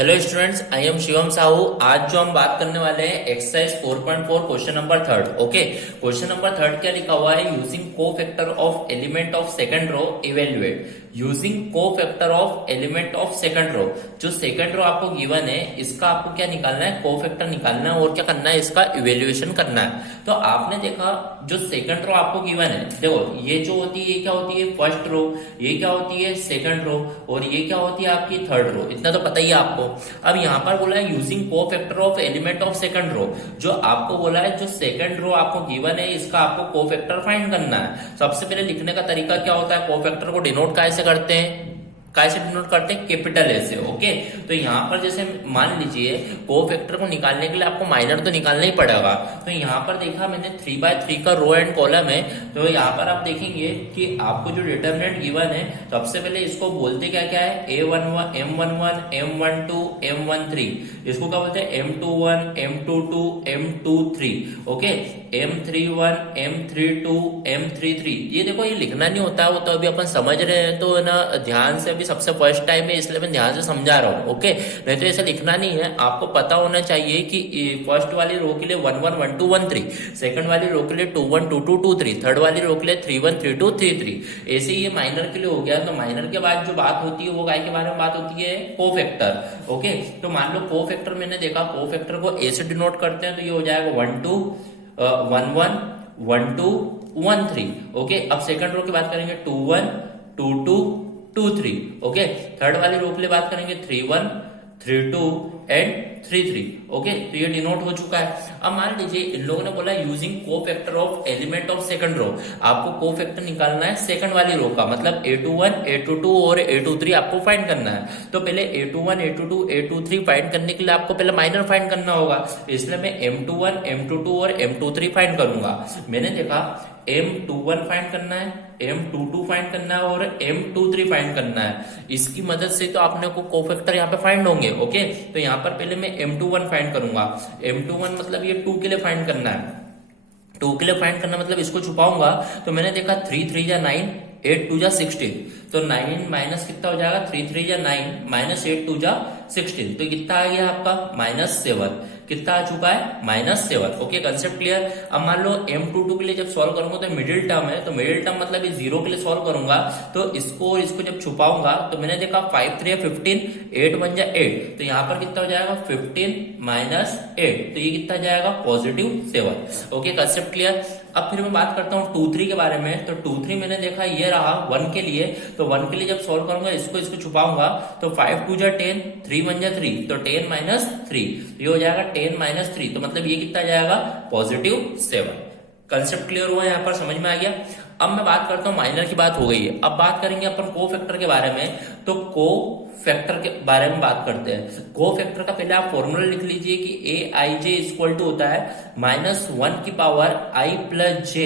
Hello students, I am Shivam Sahu. आज जो हम बात करने वाले हैं exercise 4.4 question number third. Okay, question number third क्या लिखा हुआ है? Using cofactor of element of second row evaluate. Using cofactor of element of second row. जो सेकंड रो आपको गिवन है, इसका आपको क्या निकालना है? को फैक्टर निकालना है और क्या करना है? इसका इवेल्युएशन करना है। तो आपने देखा जो सेकंड रो आपको गिवन है, देखो ये जो होती है ये क्या होती है? First row. ये क्या होती है? Second row. और ये क्या होती है? आपकी थर्ड रो। इतना तो पता ही है आपको। अब यहां पर बोला है using cofactor of element of second row. जो आपको बोला है जो सेकंड रो आपको गिवन है, इसका आपको को फैक्टर फाइंड करना है। सबसे पहले लिखने का तरीका क्या होता है? को फैक्टर को डिनोट कैसे करते हैं? कैसे डिनोट करते हैं? कैपिटल ए से। ओके, तो यहाँ पर जैसे मान लीजिए को फैक्टर को निकालने के लिए आपको माइनर तो निकालना ही पड़ेगा। तो यहाँ पर देखा मैंने 3/3 का रो एंड कॉलम है। तो यहाँ पर आप देखेंगे कि आपको जो डिटरमिनेंट गिवन है, सबसे पहले इसको बोलते क्या क्या है? A11, M11, M12, M13। इसको क्या बोलते हैं? M21, M22, M23। Okay, M31, M32, M33। ये देखो ये लिखना नहीं होता है, वो तो अभी अपन समझ रहे हैं, तो ना ध्यान से, अभी सबसे फर्स्ट टाइम है इसलिए मैं ध्यान से समझा रहा हूँ। ओके, नहीं तो ऐसा लिखना नहीं है। आपको पता होना चाहिए कि फर्स्ट वाली रो के लिए 11, 12, 13, सेकंड वाली रो के लिए 21, 22, 23, थर्ड वाली रो के लिए 31, 32, 33। ऐसे ही ये माइनर के लिए हो गया। तो माइनर के बाद जो बात होती है वो काय के बारे में बात होती है? को फैक्टर। ओके, तो मान लो को फैक्टर मैंने देखा, को फैक्टर को ए से डिनोट करते हैं, तो ये हो जाएगा 12, 11, 12, 13। ओके, अब सेकंड रो की बात करेंगे 21, 22, 23। ओके, थर्ड वाली रो के लिए बात करेंगे 31, 32 एंड 33। ओके, तो ये डिनोट हो चुका है। अब मान लीजिए इन लोगों ने बोला using cofactor of element of second row. आपको को फैक्टर निकालना है सेकंड वाली रो का, मतलब A21, A22 और A23 आपको फाइंड करना है। तो पहले A21, A22, A23 फाइंड करने के लिए आपको पहले माइनर फाइंड करना होगा, इसलिए मैं M21, M22 और M23 फाइंड करूंगा। मैंने देखा M21 फाइंड करना है, M22 फाइंड करना है और M23 फाइंड करना है। इसकी मदद से तो आपने को कोफैक्टर यहाँ पे फाइंड होंगे। ओके, तो यहाँ पर पहले मैं M21 फाइंड करूंगा। M21 मतलब ये 2 के लिए फाइंड करना है। 2 के लिए फाइंड करना मतलब इसको छुपाऊंगा। तो मैंने देखा 3 3 जा 9, 8 2 जा 16। तो 9 माइनस कितना हो जाएगा? 3 3 जा 9 माइनस 8 2 जा 16। तो कितना आ गया आपका? -7। कितना आ चुका है? -7। Okay, concept clear. अब मान लो M22 के लिए जब सॉल्व करूंगा तो मिडिल टर्म है, तो मिडिल टर्म मतलब ये 0 के लिए सॉल्व करूंगा। तो इसको और इसको जब छुपाऊंगा तो मैंने देखा 5 3 15, 8 1 जा 8। तो यहाँ पर कितना हो जाएगा? 15 -8। तो ये कितना जाएगा? +7। Okay, concept clear. अब फिर मैं बात करता हूँ 2 3 के बारे में। तो 2 3 मैंने देखा ये रहा 1 के लिए। तो 1 के लिए जब सॉल्व करूंगा इसको इसको छुपाऊंगा तो 5 2 जा 10, 3 1 जा 3। तो 10 -3, ये हो जाएगा 10 -3। तो मतलब ये कितना जाएगा? +7। कंसेप्ट क्लियर हुआ? यहाँ पर समझ में आ गया। अब मैं बात करता हूँ, माइनर की बात हो गई है, अब बात करेंगे अपन को फैक्टर के बारे में। तो को फैक्टर के बारे में बात करते हैं। को फैक्टर का पहले आप फॉर्मूला लिख लीजिए कि aij इक्वल टू होता है -1 की power i plus j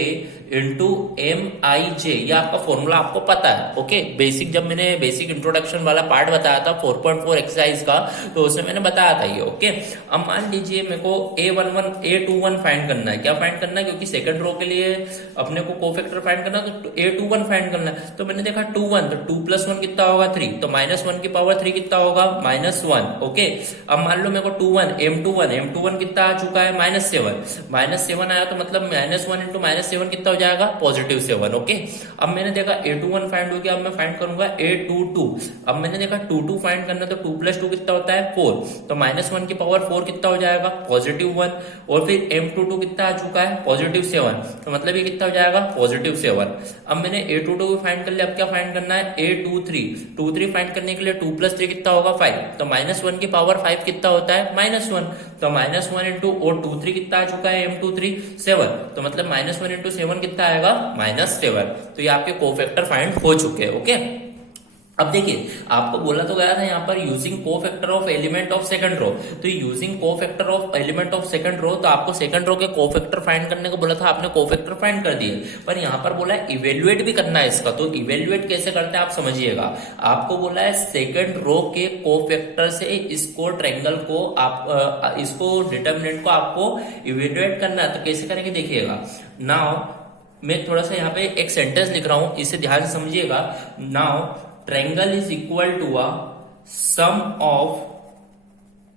into mij। ये आपका फॉर्मूला आपको पता है। ओके, बेसिक जब मैंने बेसिक इंट्रोडक्शन वाला पार्ट बताया था 4.4 एक्सरसाइज का, तो उसमें मैंने बताया था ये। ओके, अब मान लीजिए मेरे को A11, A21 फाइंड करना है। क्या फाइंड करना है? क्योंकि सेकंड रो के लिए अपने को कोफैक्टर फाइंड करना, तो A21 फाइंड करना है। तो मैंने देखा 2 1, तो 2 + 1 कितना होगा? 3। तो -1 की पावर 3 कितना होगा? -1। ओके, अब मान लो मेरे को 21, M21 कितना आ चुका है? -7। -7 आया तो मतलब -1 इंटू -7 कितना हो जाएगा? +7। ओके, अब मैंने देखा A21 फाइंड हो गया। अब मैं फाइंड करूंगा A22। अब मैंने देखा 22 फाइंड करना, तो 2 + 2 कितना होता है? 4। तो -1 की पावर 4 कितना हो जाएगा? +1। और फिर M22 कितना आ चुका है? +7। तो मतलब ये कितना हो जाएगा? +7। अब मैंने A22 भी फाइंड कर लिया। अब क्या फाइंड करना है? A23 फाइंड करने के लिए 2 + 3 कितना होगा? 5। तो -1 की पावर 5 कितना होता है? -1। तो -1 इंटू और 2 3 कितना आ चुका है? M23 7। तो मतलब -1 इंटू 7 कितना आएगा? -7। तो ये आपके कोफैक्टर फाइंड हो चुके हैं। ओके, अब देखिए आपको बोला तो गया था यहाँ पर using cofactor of element of second row. तो using cofactor of element of second row, तो आपको सेकंड रो के को फैक्टर फाइंड करने को बोला था, आपने को फैक्टर फाइंड कर दिए। पर यहाँ पर बोला है इवेल्युएट भी करना है इसका। तो इवेल्युएट कैसे करते हैं आप समझिएगा। आपको बोला है सेकंड रो के को फैक्टर से इसको ट्रायंगल को आप इसको डिटरमिनेंट को आपको इवेल्युएट करना है। तो कैसे करेंगे देखिएगा। नाउ मैं थोड़ा सा यहाँ पे एक सेंटेंस लिख रहा हूं, इसे ध्यान से समझिएगा। Now triangle is equal to a sum of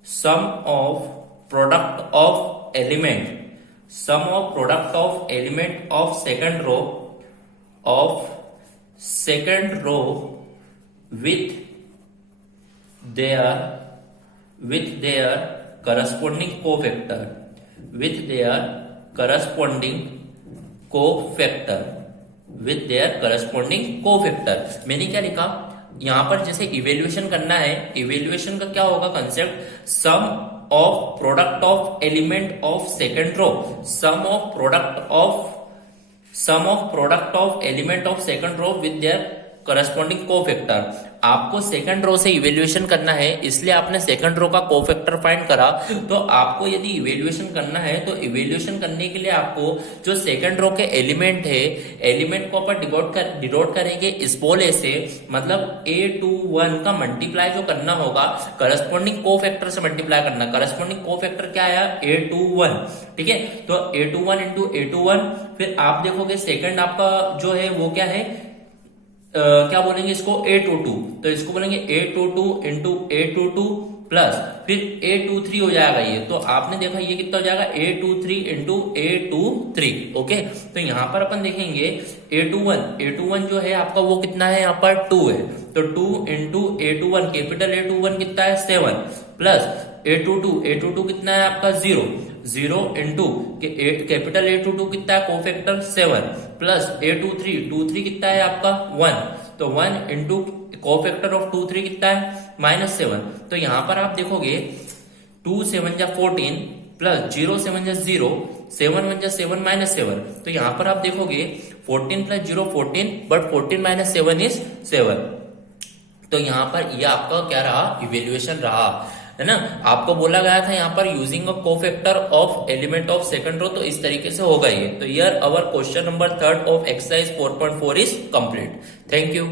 sum of product of element of second row with their corresponding cofactor मैंने क्या लिखा यहां पर, जैसे इवेल्युएशन करना है, इवेल्युएशन का क्या होगा concept, sum of product of element of second row, sum of product of element of second row with their corresponding cofactor. आपको सेकंड रो से इवेल्युएशन करना है, इसलिए आपने सेकंड रो का कोफैक्टर फाइंड करा। तो आपको यदि इवेल्युएशन करना है तो इवेल्युएशन करने के लिए आपको जो सेकंड रो के एलिमेंट है, एलिमेंट को अपन डिनोट करेंगे स्मॉल ए से, मतलब A21 का मल्टीप्लाई जो करना होगा करस्पॉन्डिंग कोफैक्टर से मल्टीप्लाई करना। करस्पॉन्डिंग कोफैक्टर क्या आया, A21, ठीक है। तो A21 इंटू A21, फिर आप देखोगे सेकंड आपका जो है वो क्या है, क्या बोलेंगे इसको, A22, तो इसको बोलेंगे A22 इंटू A22 प्लस फिर A23 हो जाएगा ये। तो आपने देखा ये कितना हो जाएगा, A23 इंटू A23, ओके। तो यहां पर अपन देखेंगे A21 जो है आपका वो कितना है, यहाँ पर 2 है, तो 2 इंटू A21, कैपिटल A21 कितना है 7, प्लस A22 कितना है आपका 0 इंटू कैपिटल A22 कितना है कोफैक्टर 7, प्लस A23 कितना है आपका 1, तो 1 इंटू कोफैक्टर ऑफ 23 कितना है -7। तो यहां पर आप देखोगे 2 7 जा 14 प्लस 0 7 जा 0, 7 1 जा 7 -7। तो यहां पर आप देखोगे 14 प्लस 0 14, बट 14 माइनस 7 इज 7। तो यहां पर ये आपका क्या रहा, इवेल्युएशन रहा, है ना। आपको बोला गया था यहाँ पर using a cofactor of element of second row, तो इस तरीके से होगा ये। तो here our question number 3 of exercise 4.4 is complete. Thank you.